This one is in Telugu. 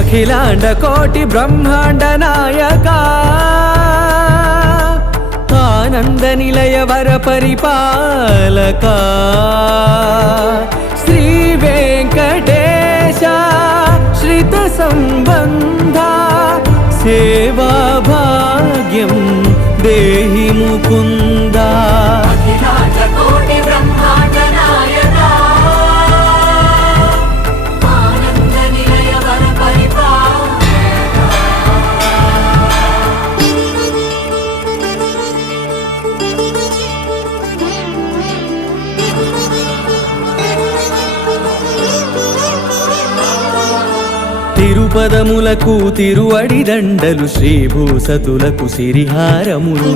అఖిలాండ కోటి బ్రహ్మాండ నాయక ఆనంద నిలయ వర పరిపాలక శ్రీ వెంకటేశ శ్రిత సంబంధ సేవా భాగ్యం దేహి ముకుంద తిరుపదములకు తిరువడి దండలు శ్రీభూసతులకు సిరిహారములు